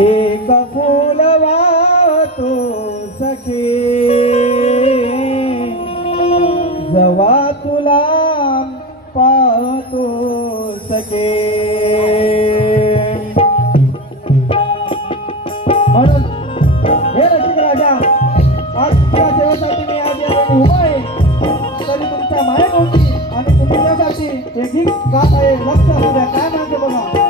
एक फूल वाहतो सखे जवा तुला पाहतो सखे म्हणून हे रसिक राजा आज तुमच्या सेवेसाठी मी आज या ठिकाणी उभा आहे तरी तुमच्या मायेभोवती आणि तुमच्यासाठी हे गीत गात आहे लक्ष असू द्या काय म्हणते बघा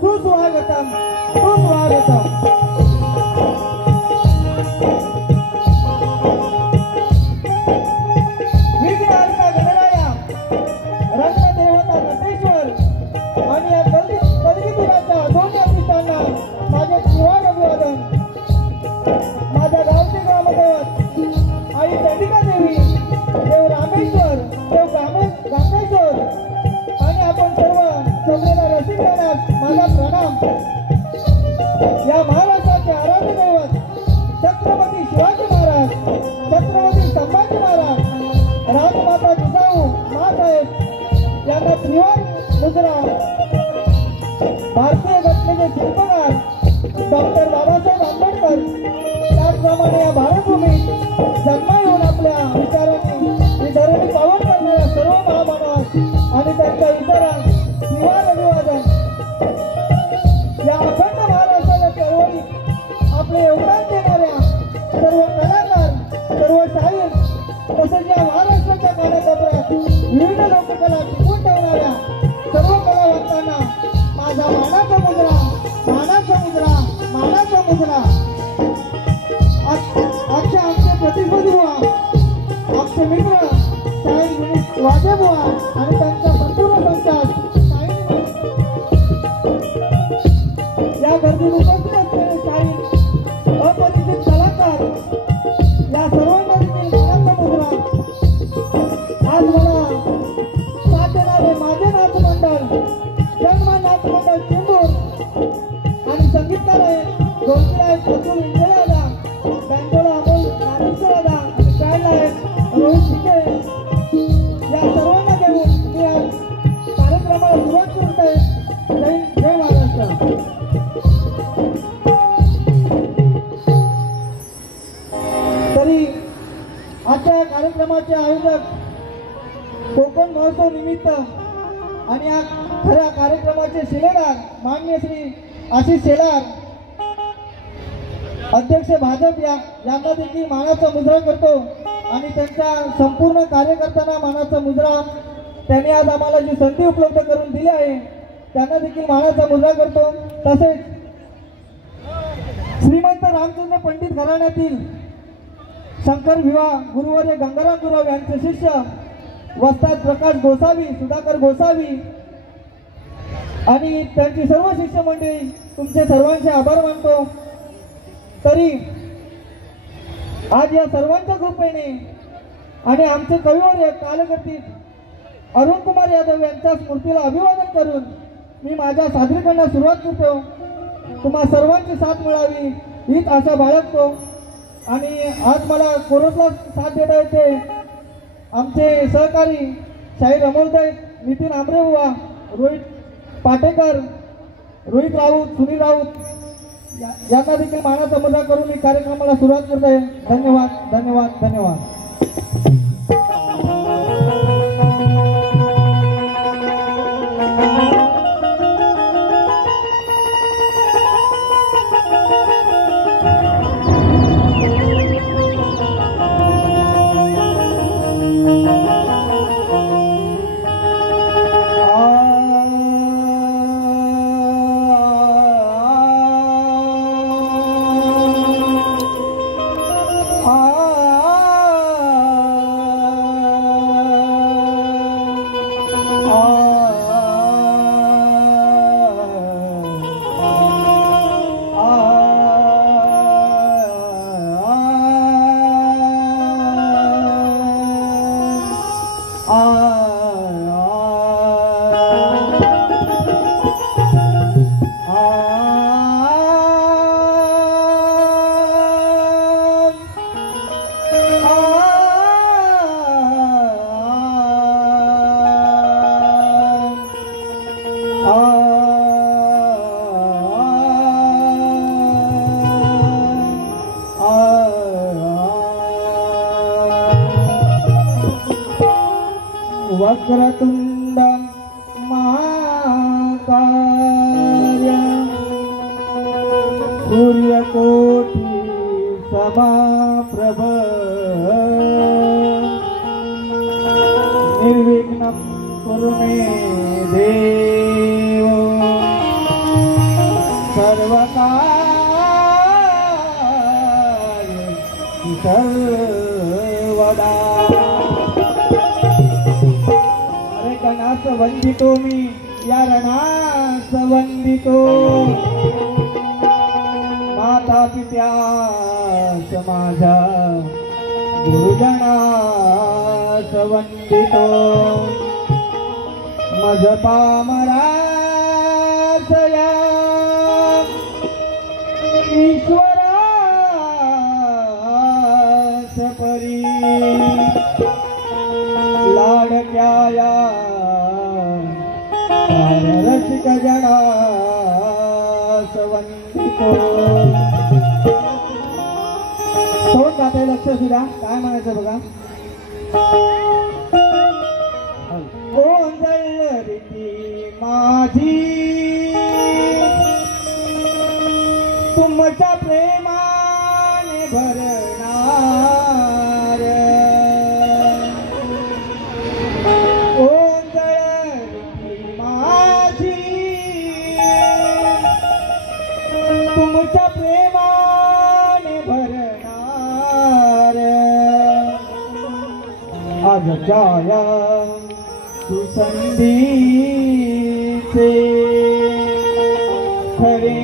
सुस्वागतम सुस्वागतम विघ्नहर्ता गणराया रंगदेवता नंदेश्वर आणि या कलगीपुराच्या दोन्ही अभिष्टांना माझे शिवाय अभिवादन माझ्या गावचे ग्रामदैवत आई चंडिका देवी देव रामेश्वर देव गांगेश्वर आणि आपण सर्व जमलेल्या रसिकांना माझा प्रणाम या महाराष्ट्राचे आराध्य दैवत छत्रपती शिवाजी महाराज छत्रपती संभाजी महाराज राजमाता जिजाऊ मासाहेब यांना त्रिवार मुद्रा भारतीय घटनेचे शिल्पकार डॉक्टर बाबासाहेब आंबेडकर त्याचप्रमाणे या भारतभूमीत जन्म येऊन आपल्या विचारांनी ही धरणी पावन करणाऱ्या सर्व महामानवास आणि त्यांच्या इतरांना त्रिवार अभिवादन या अखंड महाराष्ट्राच्या चळवळीत आपले योगदान देणाऱ्या सर्व कलाकार सर्व शाहीर तसेच या महाराष्ट्राच्या कानाकोपऱ्यात विविध लोककला टिकवून ठेवणाऱ्या सर्व कलावंतांना माझा मानाचा मुजरा मानाचा मुजरा मानाचा मुजरा आजचे आमचे प्रतिस्पर्धी बुवा आमचे मित्र शाहीर गणेश वाजे बुवा आणि त्यांचा संपूर्ण संसार या गर्दीत उपस्थित असलेले शाहीर अपरिचित कलाकार या सर्वांना देखील मानाचा मुजरा आज मला साथ देणारे माझे नाथ मंडळ जन्मा नाथ मंडळ चेंबूर आणि संगीतकार आहे ढोलकी आहेत प्रफुल्ल इंजळेदादा बँडोला अमोल ज्ञानेश्वरदादा आणि गायला आहेत रोहित शिके या सर्वांना घेऊन मी आज कार्यक्रमाला सुरुवात करत आहे जय महाराष्ट्र तरी आजच्या कार्यक्रमाचे आयोजक कोकण महोत्सव निमित्त आणि या खऱ्या कार्यक्रमाचे शिलेदार माननीय श्री आशिष शेलार अध्यक्ष भाजप यांना देखील मानाचा मुजरा करतो आणि त्यांच्या संपूर्ण कार्यकर्त्यांना मानाचा मुजरा त्यांनी आज आम्हाला जी संधी उपलब्ध करून दिली आहे त्यांना देखील मानाचा मुजरा करतो तसेच श्रीमंत रामचंद्र पंडित घराण्यातील शंकर विवा गुरुवर्य गंगाराम गुरव यांचे शिष्य वस्ताद प्रकाश गोसावी सुधाकर गोसावी आणि त्यांची सर्व शिष्य मंडळी तुमचे सर्वांचे आभार मानतो तरी आज या सर्वांच्या कृपेने आणि आमचे कविवर्य कालकर्ती अरुण कुमार यादव यांच्या स्मृतीला अभिवादन करून मी माझ्या सादरीकरणास सुरुवात करतो तुम्हा सर्वांची साथ मिळावी हीच आशा बाळगतो आणि आज मला कोरोसला साथ देता येते आमचे सहकारी शाहीर अमोलताई नितीन आंबरेबुवा रोहित पाटेकर रोहित राऊत सुनील राऊत यांना देखील मानाचा मुजरा करून मी कार्यक्रमाला सुरुवात करत आहे धन्यवाद धन्यवाद धन्यवाद देव सर्वकार्य सर्वदा अरे गणास वंदितो मी या रणास वंदितो माता पित्यास माझ्या गुरुजनास वंदितो मज पामरास या ईश्वरास परी लाडक्या या रसिक जनास वंदितो तोंड गाताय लक्ष सुद्धा काय म्हणायचं बघा रीती माझी तुमच्या प्रेमाने भरणार रीती माझी तुमच्या प्रेमाने भरणार आजच्या या सुसंधीचे खरे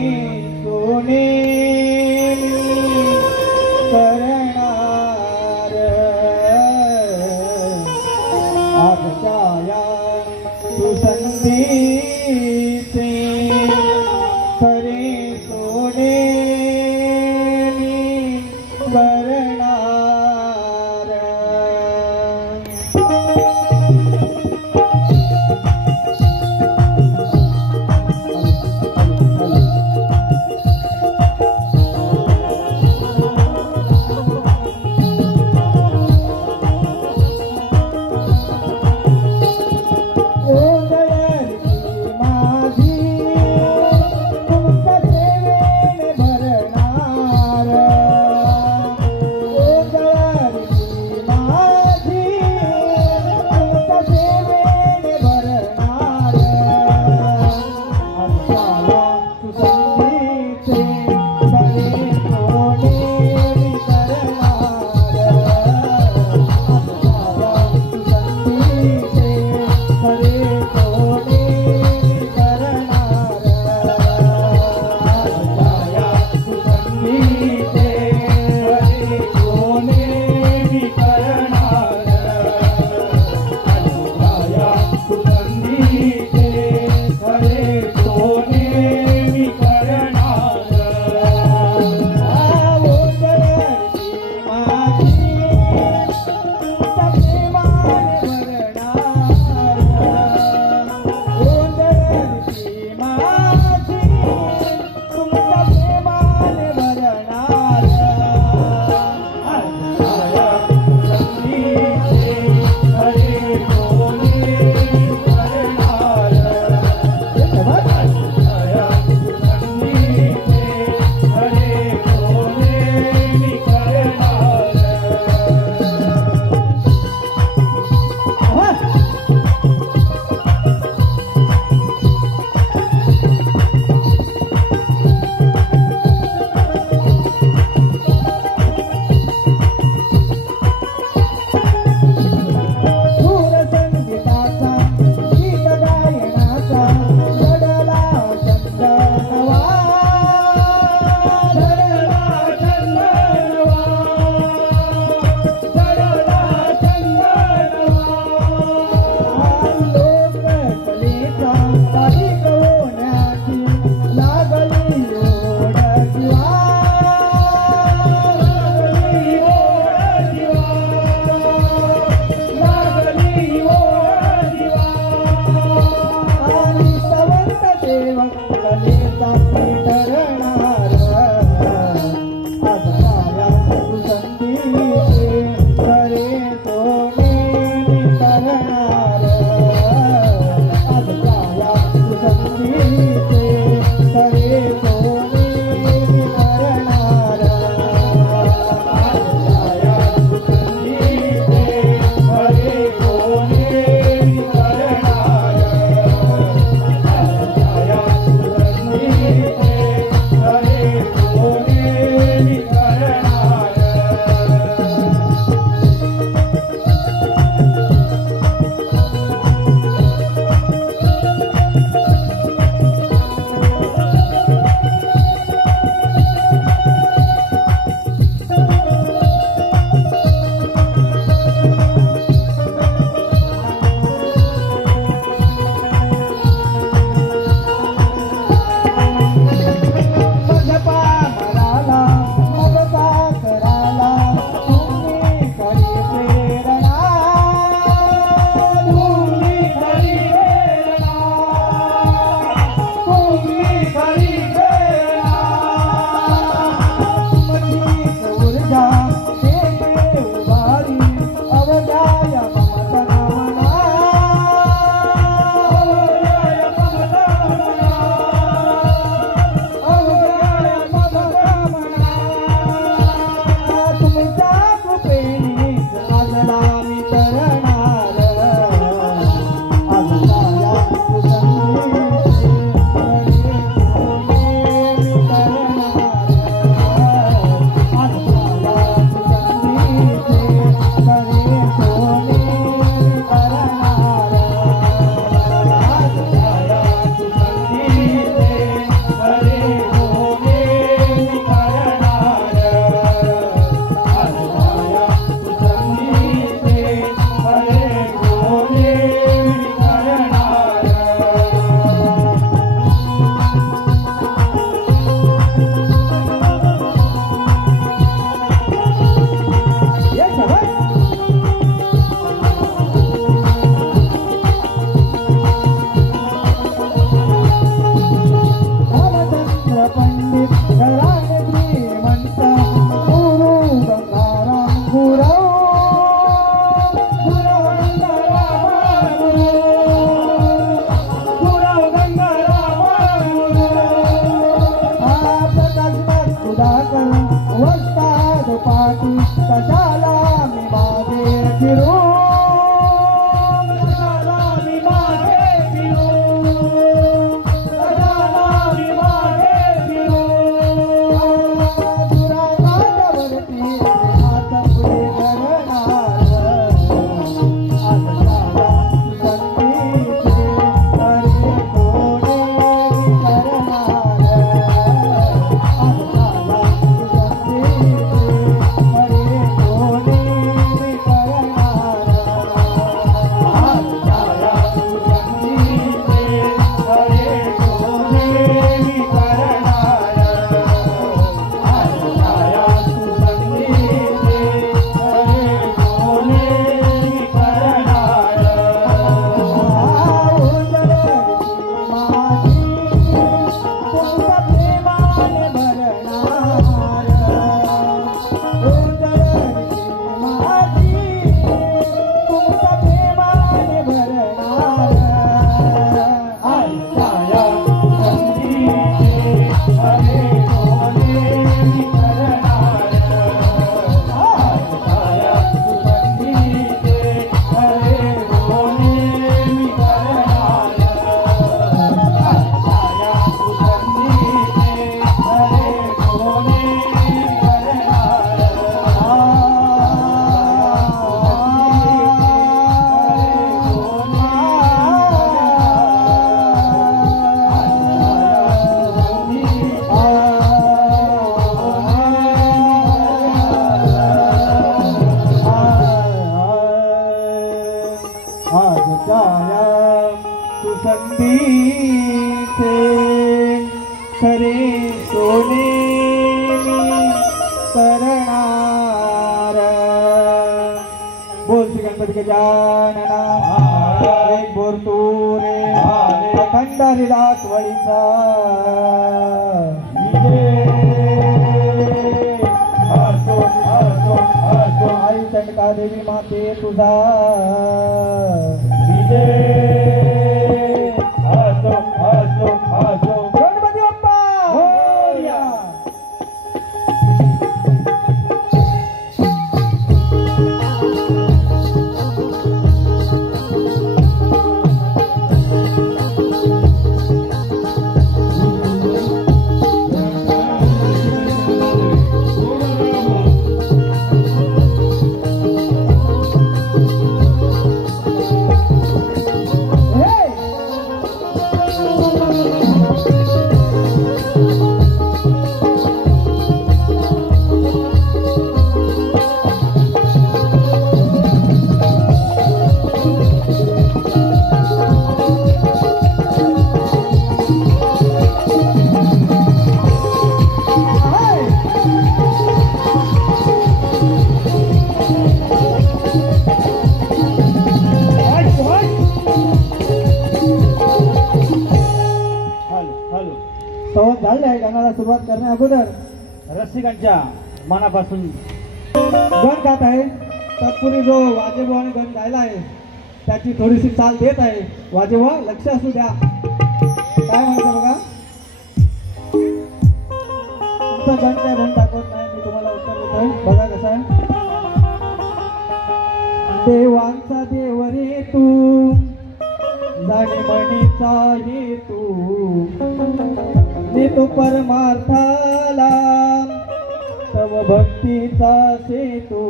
सोने करणार आजच्या या सुसंधीचे खरे सोने करणार भक्तीचे खरे सोने करणार। बोल श्री गणपती गजानना एक बोरतू रे अखंड हरिदास वळीचा आई चंडका देवी माते तुझा गणपती बाप्पा मोरया। संवाद झालाय गाण्याला सुरुवात करण्या अगोदर रसिकांच्या मनापासून गण गात आहे। तत्पूर्वी जो वाजेबुवा गण गायला आहे त्याची थोडीशी चाल देत आहे। वाजेबुवा लक्ष असू द्या काय म्हणतो बघा। तुमचा गण काय गण दाखवत नाही मी तुम्हाला उत्तर देत आहे बघा कसं आहे। देवांचा देव रे तू जाणे म्हणीचा हेतू तू परमार्थाला तव भक्तीचा सेतू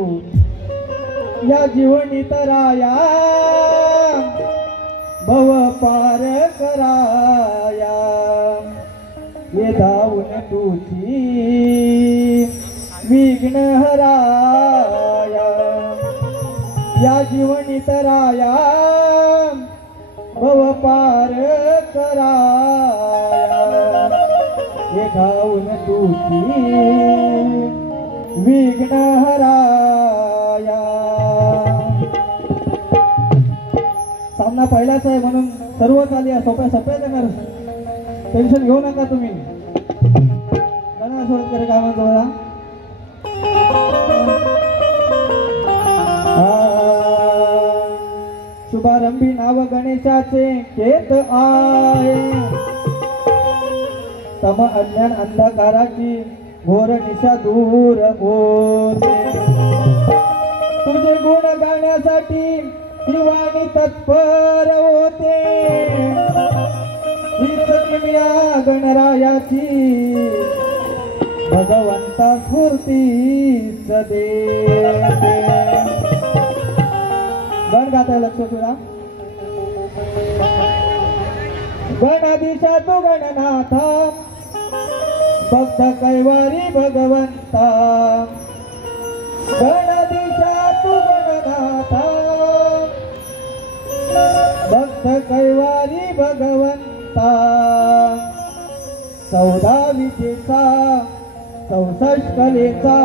या जीवनी तराया भव पार कराया ये धावून तुझी विघ्न हराया या जीवनी तराया भव पार कराया ये धावून तुझी विघ्न हराया। सामना पहिलाच आहे म्हणून सर्व चाली सोप्या सोप्या देणार टेन्शन घेऊ नका तुम्ही। गाणं सुरू करे काय म्हणतो बघा। शुभारंभी नाव गणेशाचे केत आहे तम अज्ञान अंधकाराची घोर निशा दूर होते तुझे गुण गाण्यासाठी दिवाणी तत्पर होते हीच किमया गणरायाची भगवंता स्फूर्तीच देते। गण गाता लक्ष तुला गणाधीशा तू गणनाथा भक्त कैवारी भगवंता गणाधीशा तू गणनाथा भक्त कैवारी भगवंता 14 विजेचा 64 कलेचा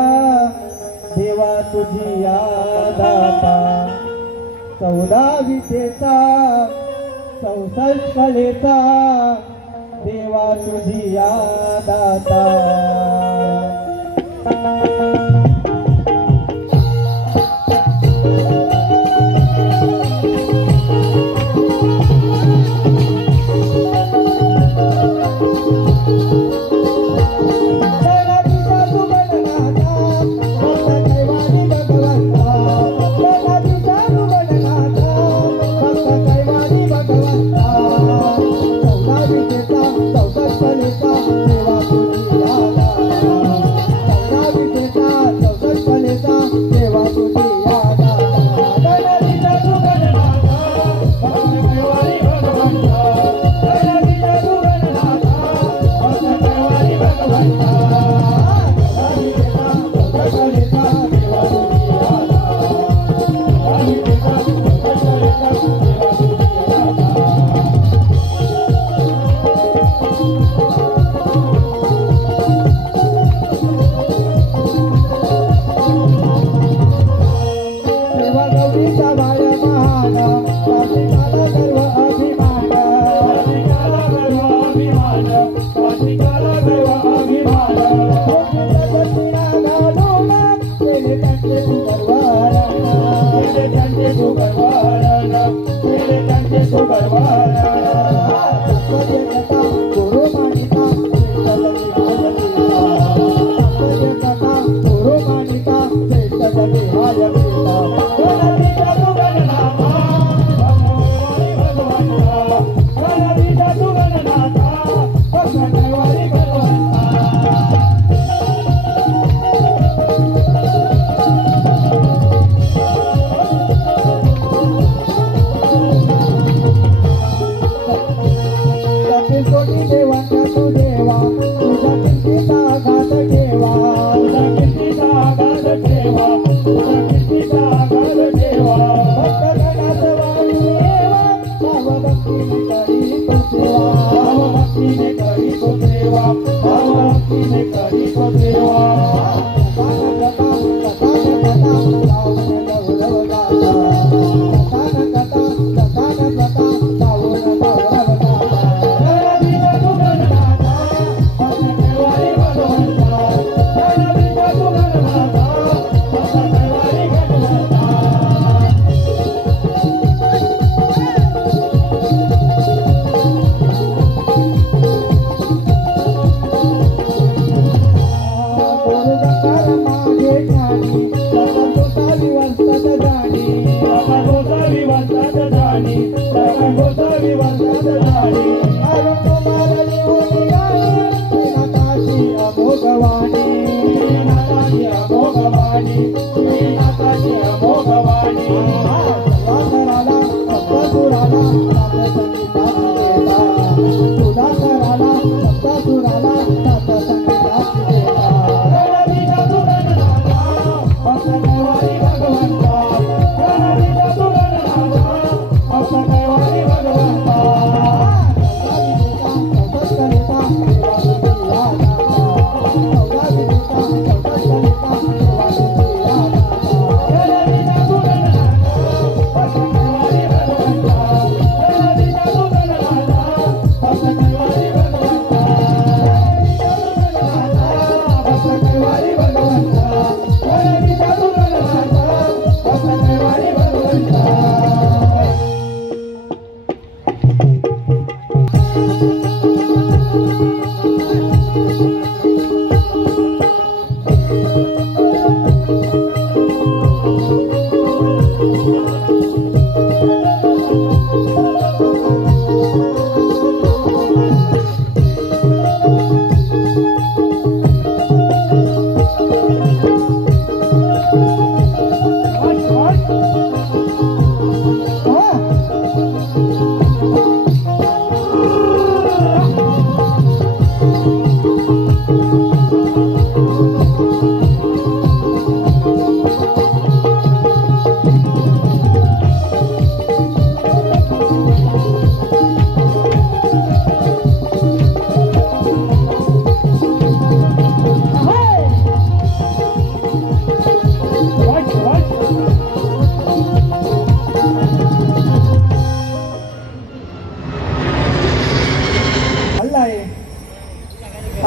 देवा तुझी दाता 14 विजेचा 64 कलेचा देवा तुझी दाता। देवा तुझी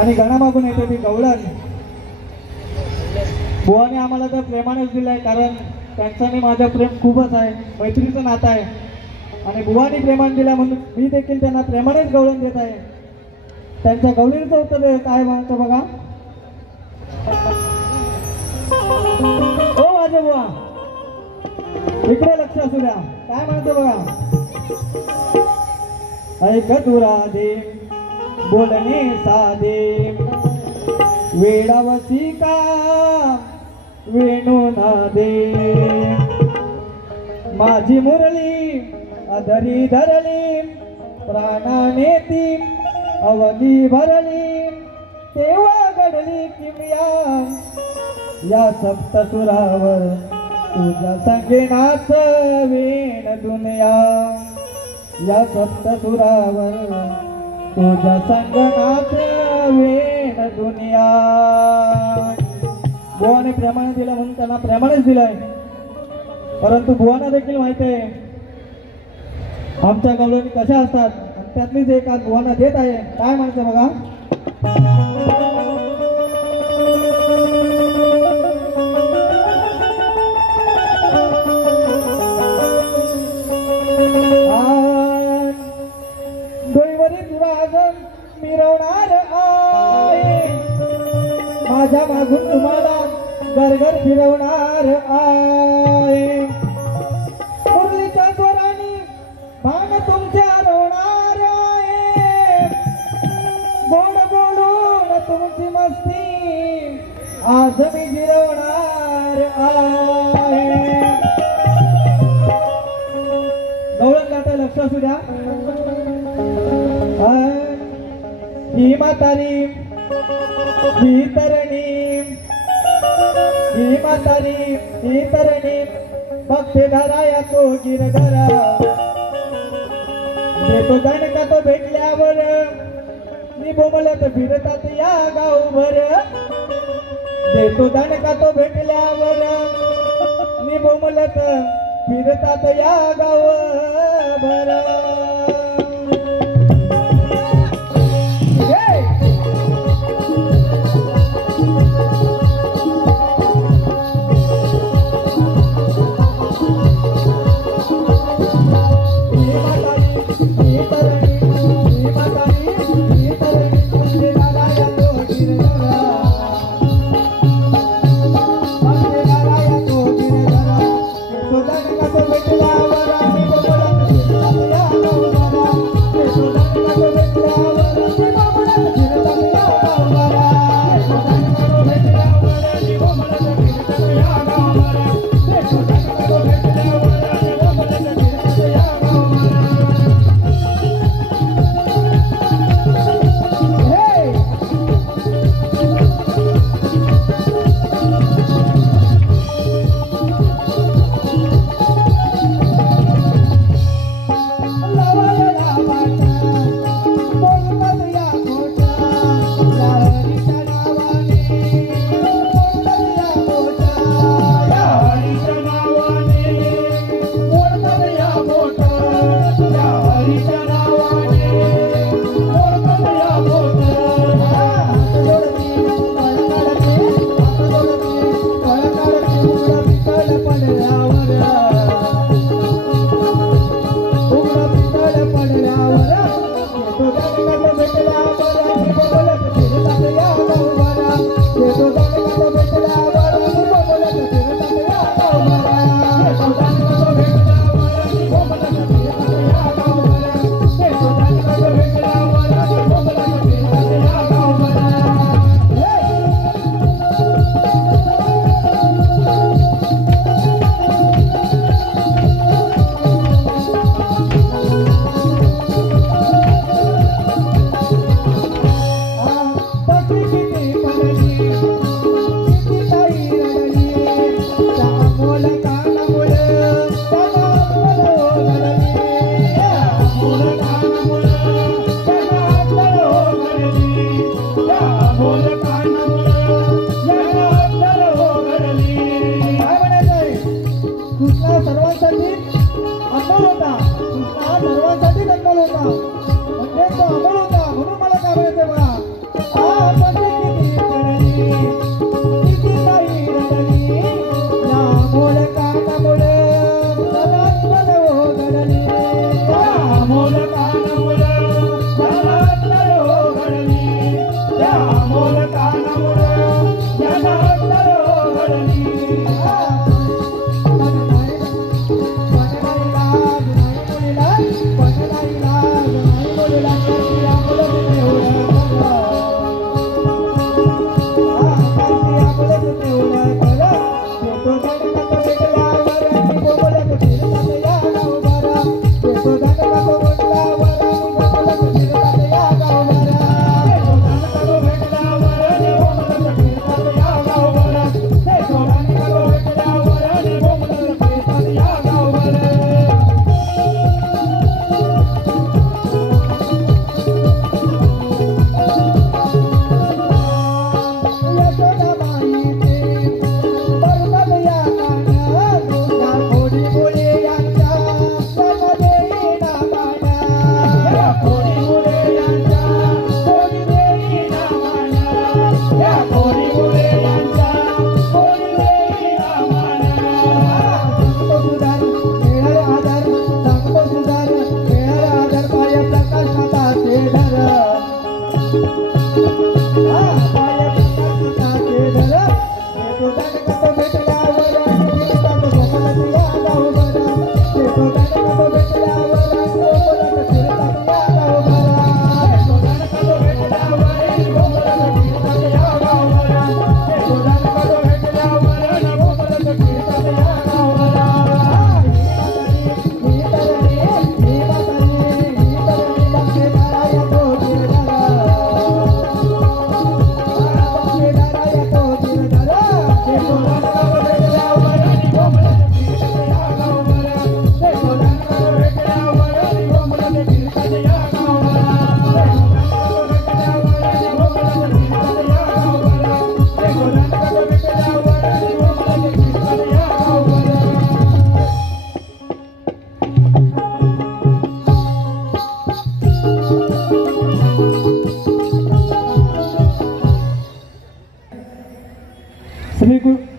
आणि गणामागून येते ती गवळण. बुवाने आम्हाला तर प्रेमानेच दिलाय, कारण त्यांचं आणि माझं प्रेम खूपच आहे, मैत्रीचं नातं आहे. आणि बुवानी प्रेमाने दिला म्हणून मी देखील त्यांना प्रेमानेच गवळण देत आहे. त्यांच्या गवळीचं उत्तर काय म्हणतो बघा. हो माझे बुवा, इकडे लक्ष असू द्या. काय म्हणतो बघा. ऐक तू राधे बोलणे साधे, वेडावसी का वेणू नादे, माझी मुरली अधरी धरली, प्राणाने ती अवघी भरली, तेव्हा घडली किमया या सप्तसुरावर, तुझ्या संगे नाचवेन दुनिया, या सप्तसुरावर तुझ्या संग नाचवेन दुनिया. बुवाने प्रेमाने दिलं म्हणून त्यांना प्रेमानेच दिलंय. परंतु बुवांना देखील माहिती आहे आमच्या गवळणी कशा असतात, आणि त्यातलीच एक आज बुवांना देत आहे. काय म्हणते बघा. मिरवणार आहे, माझ्या मागून तुम्हाला घरघर फिरवणार आहे, मुरलीच्या स्वराने भान तुमच्या रोवणार आहे, गोड गोडून तुमची मस्ती आज मी जिरवणार आहे. गवळण गाता लक्ष असू द्या. ही म्हातारी ही तरणी, ही म्हातारी ही तरणी, बघते धरा या तो गिरधरा, देतो दणका तो भेटल्यावर, मी बोमलत फिरतात या गावभर, देतो दणका तो भेटल्यावर, मी बोमलत फिरतात या गावभर.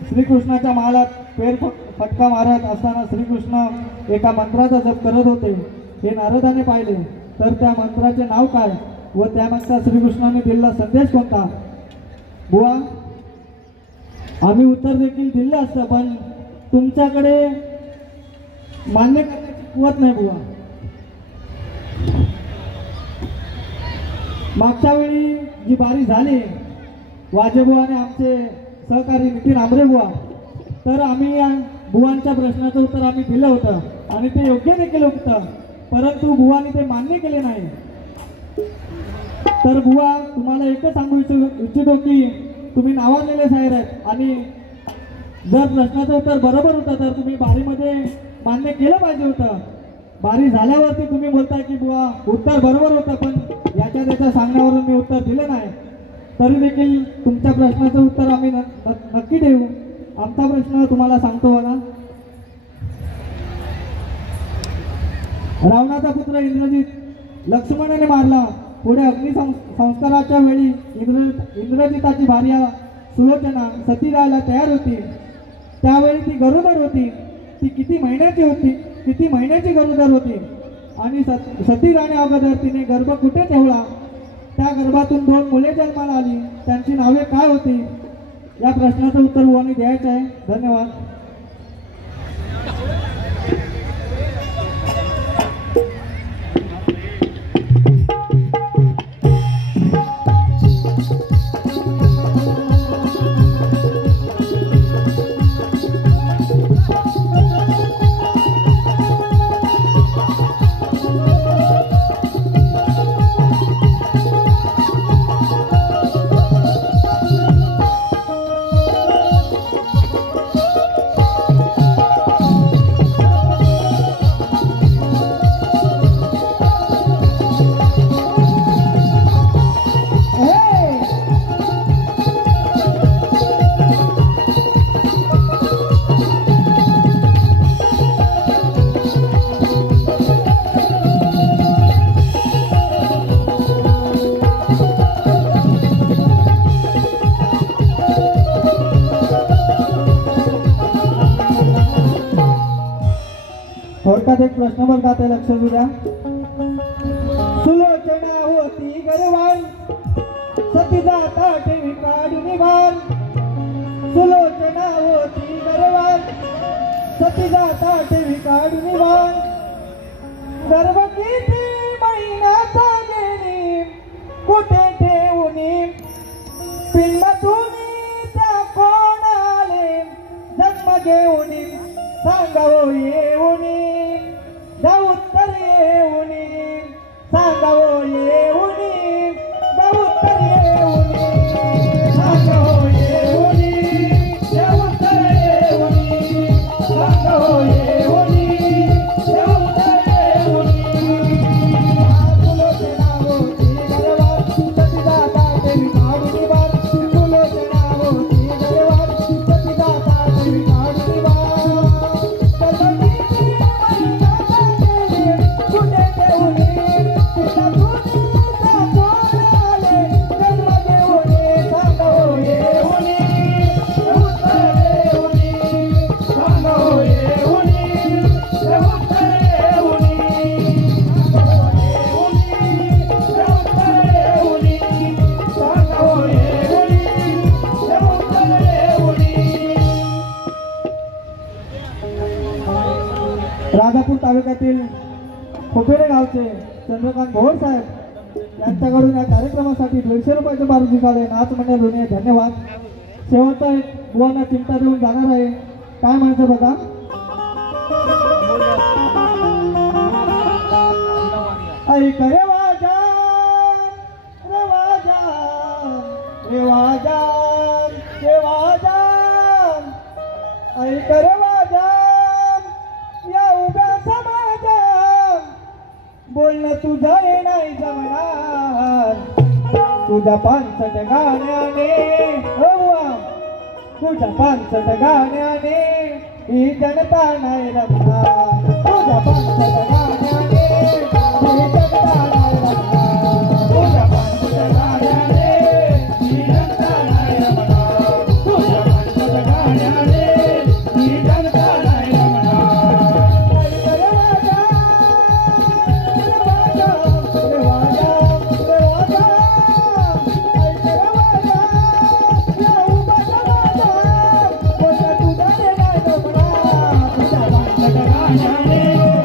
श्रीकृष्णाच्या महालात पेर फटका मारत असताना श्रीकृष्ण एका मंत्राचा जप करत होते. हे नारदाने पाहिले. तर त्या मंत्राचे नाव काय व त्यामागचा श्रीकृष्णाने दिलेला संदेश कोणता? बुवा, आम्ही उत्तर देखील दिलं असतं, पण तुमच्याकडे मान्य करण्याची कुवत नाही बुवा. मागच्या वेळी जी बारी झाली वाजेबुवा आणि आमचे सहकारी नितीन आमरे बुवा, तर आम्ही बुवांच्या प्रश्नाचं उत्तर आम्ही दिलं होतं आणि ते योग्य देखील होतं, परंतु बुवांनी ते मान्य केले नाही. तर बुवा, तुम्हाला एकच सांगू इच्छितो की तुम्ही नावाजलेले शाहीर आहेत आणि जर प्रश्नाचं उत्तर बरोबर होतं तर तुम्ही बारीमध्ये मान्य केलं पाहिजे होतं. बारी झाल्यावरती तुम्ही बोलताय की बुवा उत्तर बरोबर होतं, पण याच्या त्याच्या सांगण्यावरून मी उत्तर दिलं नाही. तरी देखील तुमच्या प्रश्नाचं उत्तर आम्ही नक्की देऊ. आमचा प्रश्न तुम्हाला सांगतो बघा. रावणाचा पुत्र इंद्रजित लक्ष्मणाने मारला. पुढे अग्निसंस्काराच्या वेळी इंद्रजिताची भार्या सुलोचना सती जायला तयार होती. त्यावेळी ती गरोदर होती. ती किती महिन्याची गरोदर होती आणि सती जाण्या अगोदर तिने गर्भ कुठे ठेवला? त्या गर्भातून 2 मुले जन्माला आली. त्यांची नावे काय होती? या प्रश्नाचं उत्तर बुवांनी द्यायचं आहे. धन्यवाद. थोडक्यात एक प्रश्न बघा, ते लक्ष द्या. सुलोचना होती गर्वान सती जाता ठेवी काढून भान. सुलोचना होती गर्वान सती जाता ठेवी काढून भान. गर्भ किती महिन्याचा गेली कुठे ठेवून पिंडातून त्या कोणाले जन्म घेऊन सांगावो येऊन जा उत्तर येऊन सांगावो येऊन जा उत्तर येऊन सांगावो येऊन जा उत्तर येऊन सांगावो येऊन जा उत्तर येऊन. सुलोचना होती गर्वान तालुक्यातील खोपेरे गावचे चंद्रकांत भोर साहेब यांच्याकडून या कार्यक्रमासाठी 150 रुपयाचे पारितोषिक आले. नाच मंडळ ऋणी धन्यवाद. शेवटचा एक बुवांना चिमटा देऊन जाणार आहे. काय म्हणायचं बघा. ऐक रे वाजान रे वाजान रे वाजान रे वाजान ऐक रे वाजान या उभ्या समाजात बोलणं तुझं हे नाही जमणार. तुझ्या 5 गाण्याने तुझ्या 5 गाण्याने ही जनता नाही रमणार. तुझ्या 5 गाण्याने ही जनता नाही रमणार. तुझ्या 5 गाण्याने ही जनता नाही रमणार. तुझ्या 5 गाण्याने ही जनता नाही रमणार. रे वाजा रे वाजा रे वाजा रे वाजा ऐक रे वाजा या उभा समाजात बोलणं तुझं हे नाही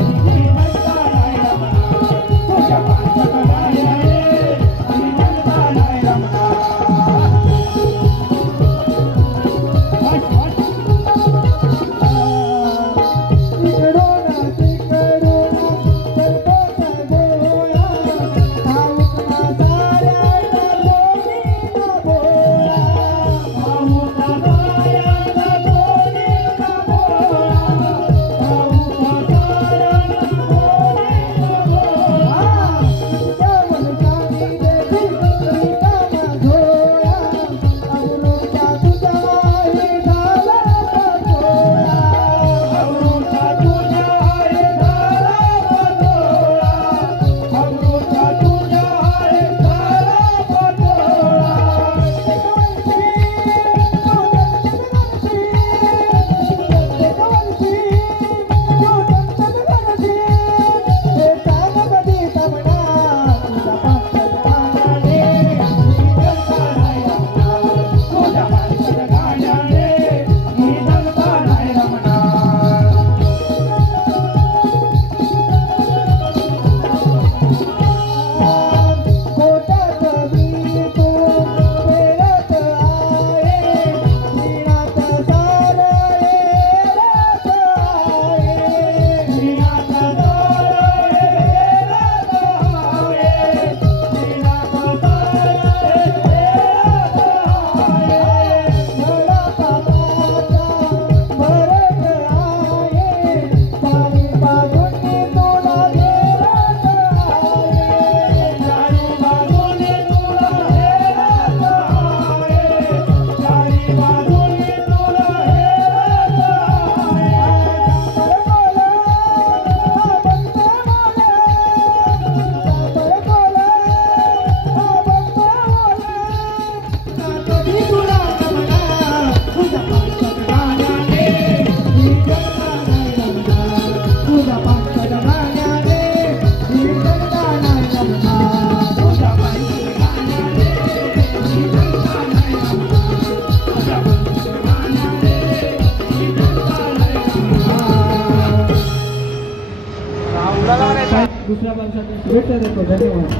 जमणार. तुझ्या 5 गाण्याने ही जनता नाही रमणार. तुझ्या 5 गाण्याने ही जनता नाही रमणार. दुसऱ्या वर्षात शुभेच्छा देतो. धन्यवाद.